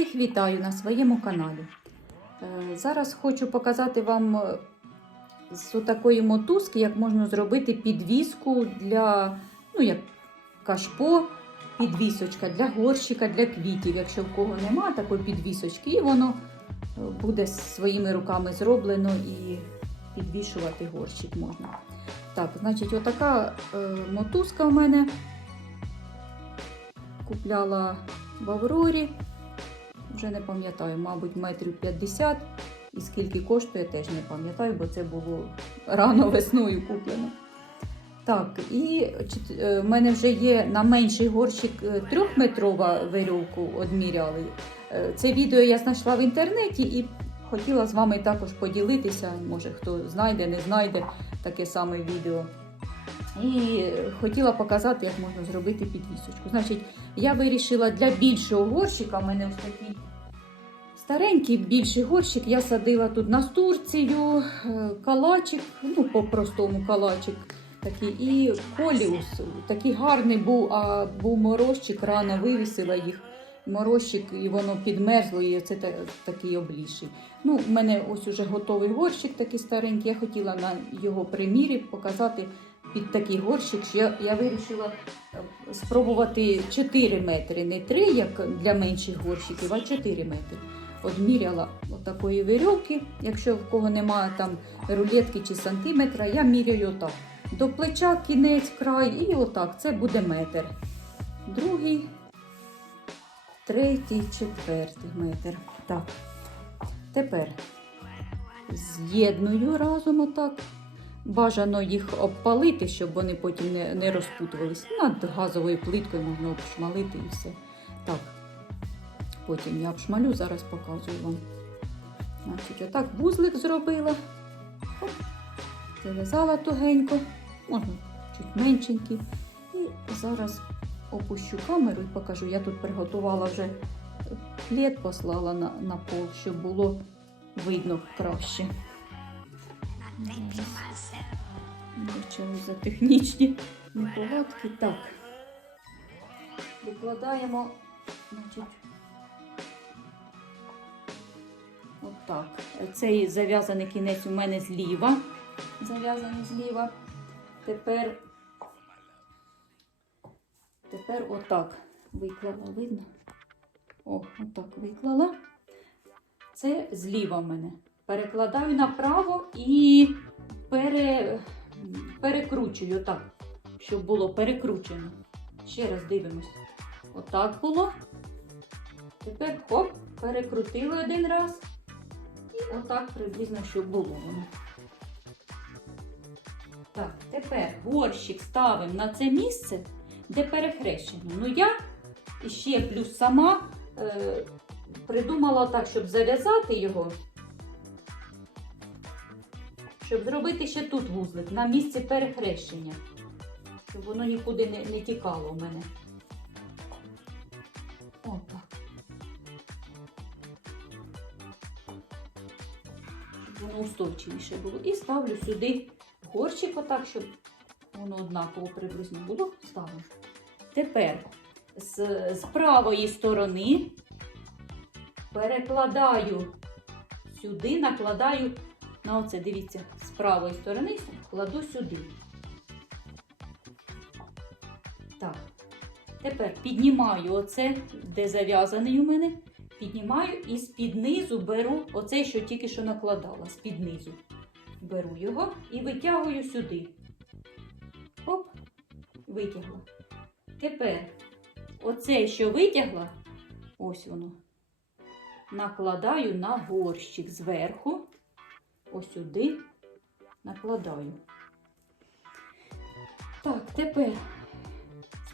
Всіх вітаю на своєму каналі. Е, Зараз хочу показати вам е, з такої мотузки, як можна зробити підвіску для, ну, як кашпо, підвісочка для горщика, для квітів. Якщо в кого нема такої підвісочки, і воно е, буде своїми руками зроблено і підвішувати горщик можна. Так, значить, отака мотузка у мене купляла в Аврорі. Вже не пам'ятаю, мабуть, метрів 50. І скільки коштує, теж не пам'ятаю, бо це було рано весною куплено. Так, і е, в мене вже є на менший горщик е, трьохметрова веревку одміряли. Е, Це відео я знайшла в інтернеті і хотіла з вами також поділитися. Може, хто знайде, не знайде таке саме відео. І хотіла показати, як можна зробити підвісочку. Значить, я вирішила для більшого горщика, у мене ось такий старенький більший горщик, я садила тут настурцію, е, калачик, ну по-простому калачик такий, і коліус. Такий гарний був, а був морозчик, рано вивісила їх. Морозчик, і воно підмерзло, і це такий обліший. Ну, в мене ось уже готовий горщик такий старенький. Я хотіла на його примірі показати під такий горщик, я, я вирішила е, спробувати 4 метри, не 3, як для менших горщиків, а 4 метри. Одміряла отакої вирьовки. Якщо в кого немає там рулетки чи сантиметра, я міряю отак. До плеча кінець, край, і отак. Це буде метр. Другий, третій, четвертий метр. Так. Тепер з'єдную разом отак. Бажано їх обпалити, щоб вони потім не, не розпутувались. Над газовою плиткою можна обшмалити і все. Так, потім я обшмалю, зараз показую вам. Значить, отак вузлик зробила. Оп, Зав'язала тугенько, можна чуть меншенький. І зараз опущу камеру і покажу. Я тут приготувала вже плед, послала на, на пол, щоб було видно краще. Вибачаю за технічні неполадки. Так. Викладаємо, значить, отак. Цей зав'язаний кінець у мене зліва. Зав'язаний зліва. Тепер, тепер отак виклала, видно? О, отак виклала. Це зліва в мене. Перекладаю направо і пере, перекручую отак, щоб було перекручено. Ще раз дивимось. Отак було. Тепер хоп, перекрутили один раз. Отак приблизно, щоб було воно. Так, тепер горщик ставимо на це місце, де перехрещено. Ну я ще плюс сама е, придумала так, щоб зав'язати його. Щоб зробити ще тут вузлик на місці перехрещення. Щоб воно нікуди не, не тікало в мене. Воно устойчивіше було. І ставлю сюди горщик отак, щоб воно однаково приблизно було. Ставлю. Тепер з, з правої сторони перекладаю сюди, накладаю на оце, дивіться, з правої сторони кладу сюди. Так. Тепер піднімаю оце, де зав'язаний у мене. Піднімаю і з-під низу беру оце, що тільки що накладала, з-під низу. Беру його і витягую сюди. Оп, витягла. Тепер оце, що витягла, ось воно, накладаю на горщик зверху ось сюди накладаю. Так, тепер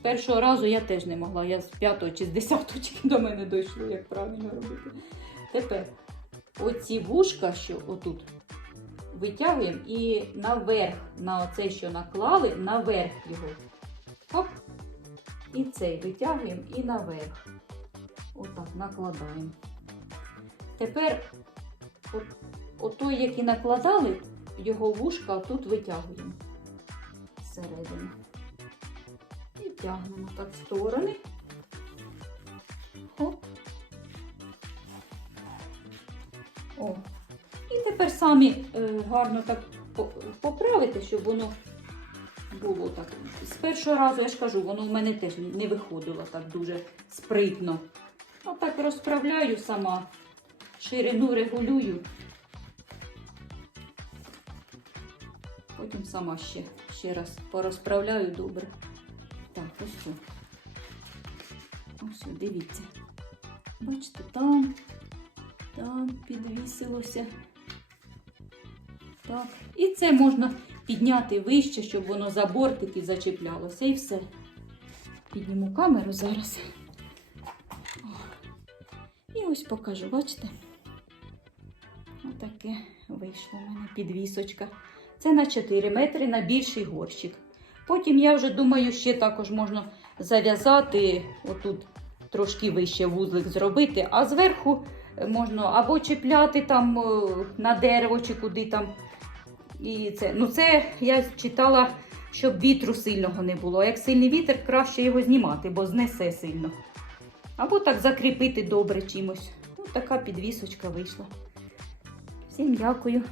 першого разу я теж не могла, я з п'ятого чи з десятого тільки до мене дійшло, як правильно робити. Тепер оці вушка, що отут, витягуємо і наверх, на оце, що наклали, наверх його. Хоп. І цей витягуємо і наверх. Отак накладаємо. Тепер от Отой, який накладали, його вушка тут витягуємо зсередини. Тягнемо так в сторони. Хоп. О. І тепер самі е, гарно так поправити, щоб воно було так. З першого разу, я ж кажу, воно в мене теж не виходило так дуже спритно. Отак розправляю сама, ширину регулюю. Потім сама ще, ще раз порозправляю добре. Так, ось що. Ось, дивіться. Бачите, там, там підвісилося. Так. І це можна підняти вище, щоб воно за бортики зачіплялося. І все. Підніму камеру зараз. О. І ось покажу, бачите? Отаке вийшло у мене підвісочка. Це на 4 метри на більший горщик. Потім я вже думаю, ще також можна зав'язати отут трошки вище вузлик зробити, а зверху е, можна або чіпляти там е, на дерево чи куди там. І це, ну це я читала, щоб вітру сильного не було. А як сильний вітер, краще його знімати, бо знесе сильно. Або так закріпити добре чимось. Ну, така підвісочка вийшла. Всім дякую.